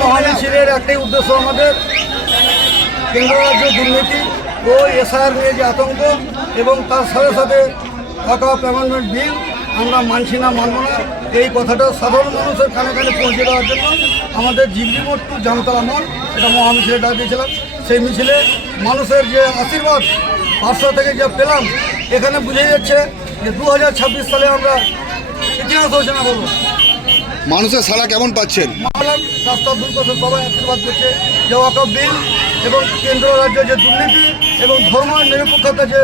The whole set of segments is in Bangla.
মহামিছিলের একটাই উদ্দেশ্য আমাদের। কেন্দ্র রাজ্য দুর্নীতি ও এসআর নিয়ে যে আতঙ্ক এবং তার সাথে সাথে টাকা অ্যামেন্ডমেন্ট বিল আমরা মানছি না, মানব না। এই কথাটা সাধারণ মানুষের কানে কানে পৌঁছে দেওয়ার জন্য আমাদের জিল্লিমোট টু জামতলা মল এটা মহামিছিলে ডাক সেই মিছিলে মানুষের যে আশীর্বাদ, পাঁচশো থেকে যে পেলাম, এখানে বুঝে যাচ্ছে যে দু হাজার ছাব্বিশ সালে আমরা ইতিহাস রচনা করব। মানুষের সাড়া কেমন পাচ্ছেন? সবাই আশীর্বাদ করছে যে ওয়াকফ বিল এবং কেন্দ্র রাজ্যে যে দুর্নীতি এবং ধর্ম নিরপেক্ষতা যে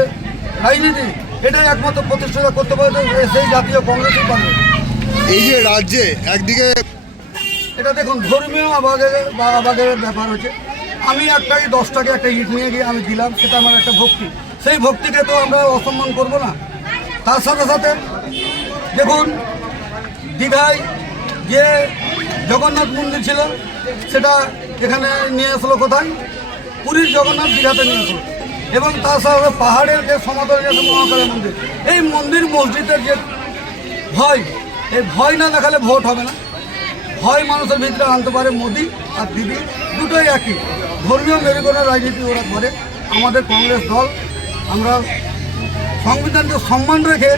রাজনীতি এটাই একমাত্র প্রতিষ্ঠা করতে পারে সেই জাতীয় কংগ্রেসই পারবে এই যে রাজ্যে একদিকে এটা দেখুন ধর্মীয় আবাদের বা আবাদের ব্যাপার হচ্ছে। আমি একটাই দশটাকে একটা ইট নিয়ে গিয়ে আমি দিলাম সেটা আমার একটা ভক্তি। সেই ভক্তিকে তো আমরা অসম্মান করব না। তার সাথে সাথে দেখুন দীঘায় যে জগন্নাথ মন্দির ছিল, সেটা এখানে নিয়ে আসলো কোথায়? পুরীর জগন্নাথ দীঘাতে নিয়ে আসলো। এবং তার সাথে পাহাড়ের যে সমাদরে আছে মহাকালী মন্দির, এই মন্দির মসজিদের যে ভয়, এই ভয় না দেখালে ভোট হবে না। ভয় মানুষের ভিতরে আনতে পারে মোদি আর দিদি, দুটোই একই। ধর্মীয় মেরুকরণের রাজনীতি ওরা করে। আমাদের কংগ্রেস দল, আমরা সংবিধানকে সম্মান রেখে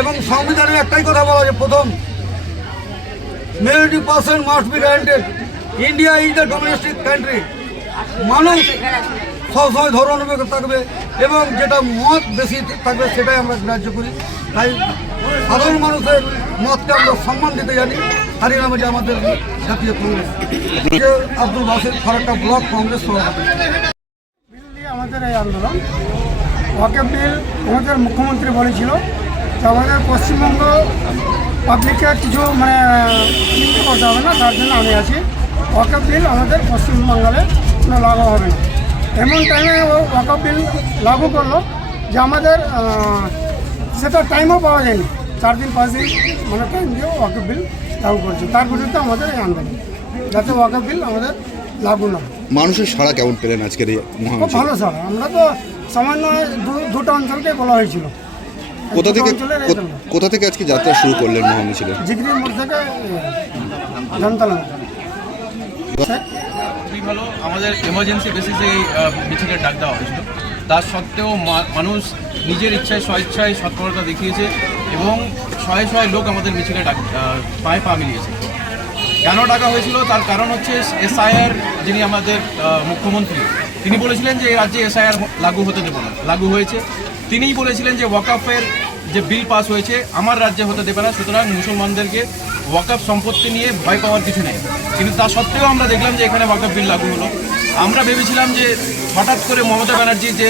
এবং সংবিধানের একটাই কথা বলা যে প্রথম majority percent must be guaranteed India is the domestic country মানুষ সবসময় ধর্মনিরপেক্ষ থাকবে এবং যেটা মত বেশি থাকবে সেটাই আমরা গ্রাহ্য করি। তাই সাধারণ মানুষের মতকে আমরা সম্মান দিতে জানি। তারই নামে যে আমাদের জাতীয় কংগ্রেস। আব্দুল বাসির ফারাক্কা ব্লক কংগ্রেস সভাপতি। আমাদের এই আন্দোলন। ওয়াকে বিল আমাদের মুখ্যমন্ত্রী বলেছিল যে আমাদের পশ্চিমবঙ্গ পাবলিককে কিছু মানে চিন্তা করতে হবে না তার জন্য আমি আছি। ওয়াকে বিল আমাদের পশ্চিমবাংলে কোনো লাগু হবে না। এমন টাইমে ও ওয়াকে বিল লাগু করল যে আমাদের সেটা টাইমও পাওয়া যায়নি। চার দিন পাঁচ দিন মানে টাইম দিয়ে ওয়াকে বিল লাগু করছে। তার বিরুদ্ধে আমাদের এই আন্দোলন। যাতে ওয়াকে বিল আমাদের লাগু না মানুষের সাড়া কেমন পেলেন আজকের এই ভালো স্যার আমরা তো সামান্য দুটো অঞ্চলকে বলা হয়েছিল। কোথা থেকে। কোথা থেকে আজকে যাত্রা শুরু করলেন মহামিছিলে জিগরি মোড় থেকে জানতাম খুবই ভালো। আমাদের এমার্জেন্সি বেসিসে মিছিলের ডাক দেওয়া হয়েছিল। তার সত্ত্বেও মা- মানুষ নিজের ইচ্ছায় স্বেচ্ছায় সৎপরতা দেখিয়েছে এবং শয়ে শয়ে লোক আমাদের মিছিলে ডাক পায়ে পা মিলিয়েছে। কেন ডাকা হয়েছিল? তার কারণ হচ্ছে এসআইআর যিনি আমাদের মুখ্যমন্ত্রী তিনি বলেছিলেন যে এই রাজ্যে এসআইআর লাগু হতে দেবো না। লাগু হয়েছে। তিনিই বলেছিলেন যে ওয়াকাফের যে বিল পাস হয়েছে আমার রাজ্যে হতে দেবে না, সুতরাং মুসলমানদেরকে ওয়াকাফ সম্পত্তি নিয়ে ভয় পাওয়ার কিছু নেই। কিন্তু তা সত্ত্বেও আমরা দেখলাম যে এখানে ওয়াকাফ বিল লাগু হলো। আমরা ভেবেছিলাম যে হঠাৎ করে মমতা ব্যানার্জি যে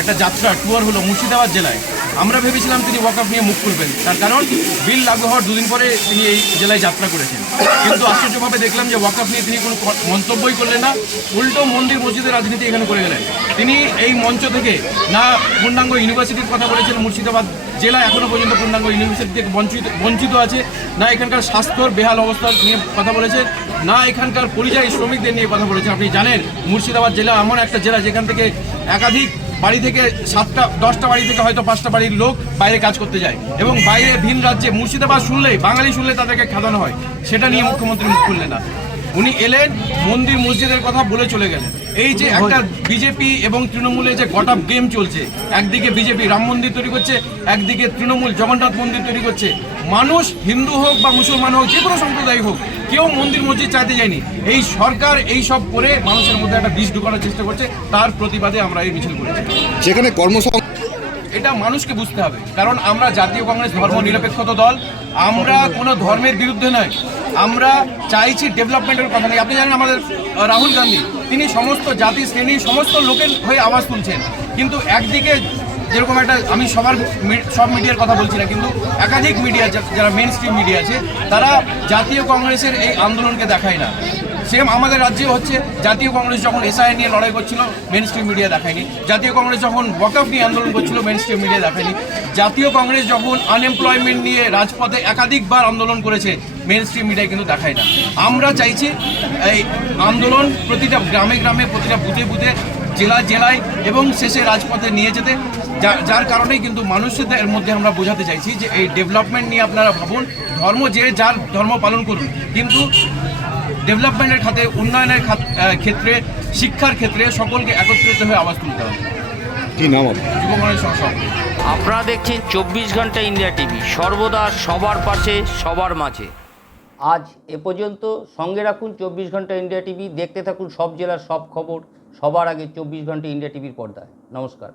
একটা যাত্রা টুয়ার হলো মুর্শিদাবাদ জেলায়। আমরা ভেবেছিলাম তিনি ওয়াকাফ নিয়ে মুখ খুলবেন। তার কারণ, বিল লাগু হওয়ার দুদিন পরে তিনি এই জেলায় যাত্রা করেছেন। কিন্তু আশ্চর্যভাবে দেখলাম যে ওয়াকাফ নিয়ে তিনি কোনো মন্তব্যই করলেন না। উল্টো মন্দির মসজিদের রাজনীতি এখানে করে গেলেন। তিনি এই মঞ্চ থেকে না পূর্ণাঙ্গ ইউনিভার্সিটির কথা বলেছেন, মুর্শিদাবাদ জেলা এখনও পর্যন্ত পূর্ণাঙ্গ ইউনিভার্সিটি থেকে বঞ্চিত বঞ্চিত আছে। না এখানকার স্বাস্থ্যর বেহাল অবস্থা নিয়ে কথা বলেছেন না এখানকার পরিযায়ী শ্রমিকদের নিয়ে কথা বলেছেন আপনি জানেন, মুর্শিদাবাদ জেলা এমন একটা জেলা যেখান থেকে একাধিক বাড়ি থেকে সাতটা, দশটা বাড়ি থেকে হয়তো পাঁচটা বাড়ির লোক বাইরে কাজ করতে যায়। এবং বাইরে ভিন রাজ্যে মুর্শিদাবাদ শুনলেই, বাঙালি শুনলে তাদেরকে খাদানো হয়। সেটা নিয়ে মুখ্যমন্ত্রী মুখ খুললেন না। উনি এলেন, মন্দির মসজিদের কথা বলে চলে গেলেন। এই যে একটা বিজেপি এবং তৃণমূলে যে গট আপ গেম চলছে একদিকে বিজেপি রাম মন্দির তৈরি করছে একদিকে তৃণমূল জগন্নাথ মন্দির তৈরি করছে। মানুষ হিন্দু হোক বা মুসলমান হোক যে কোনো সম্প্রদায় হোক কেউ মন্দির মসজিদ চাইতে যায়নি। এই সরকার এই সব করে মানুষের মধ্যে একটা বিষ ঢুকানোর চেষ্টা করছে তার প্রতিবাদে আমরা এই মিছিল করেছি। সেখানে কর্মসংস্থান এটা মানুষকে বুঝতে হবে কারণ আমরা জাতীয় কংগ্রেস ধর্ম নিরপেক্ষতা দল আমরা কোনো ধর্মের বিরুদ্ধে নয়। আমরা চাইছি ডেভেলপমেন্টের কথা নেই। আপনি জানেন আমাদের রাহুল গান্ধী তিনি সমস্ত জাতি, শ্রেণি, সমস্ত লোকের হয়ে আওয়াজ তুলছেন। কিন্তু একদিকে যেরকম একটা, আমি সবার সব মিডিয়ার কথা বলছি না, কিন্তু একাধিক মিডিয়া, যারা মেন স্ট্রিম মিডিয়া আছে, তারা জাতীয় কংগ্রেসের এই আন্দোলনকে দেখায় না। সেম আমাদের রাজ্যে হচ্ছে জাতীয় কংগ্রেস যখন এসআই নিয়ে লড়াই করছিল মেন মিডিয়া দেখায়নি। জাতীয় কংগ্রেস যখন ওয়াকআপ নিয়ে আন্দোলন করছিল মেন মিডিয়া দেখায়নি। জাতীয় কংগ্রেস যখন আনএমপ্লয়মেন্ট নিয়ে রাজপথে একাধিকবার আন্দোলন করেছে মেন স্ট্রিম মিডিয়া কিন্তু দেখায় না। আমরা চাইছি এই আন্দোলন প্রতিটা গ্রামে গ্রামে, প্রতিটা বুথে বুথে, জেলা জেলায় এবং শেষে রাজপথে নিয়ে যেতে। যার কারণেই কিন্তু মানুষদের মধ্যে আমরা বোঝাতে চাইছি যে এই ডেভেলপমেন্ট নিয়ে আপনারা ভাবুন, ধর্ম যে যার ধর্ম পালন করুন। কিন্তু ডেভেলপমেন্টের খাতে উন্নয়নের ক্ষেত্রে শিক্ষার ক্ষেত্রে সকলকে একত্রিত হয়ে আওয়াজ তুলতে হবে। কি নাম আপনার দেখছেন চব্বিশ ঘণ্টা ইন্ডিয়া টিভি। সর্বদা সবার পাশে সবার মাঝে। আজ এ পর্যন্ত সঙ্গে রাখুন চব্বিশ ঘণ্টা ইন্ডিয়া টিভি। দেখতে থাকুন সব জেলার সব খবর। সবার আগে চব্বিশ ঘণ্টা ইন্ডিয়া টিভির পর্দায়। নমস্কার।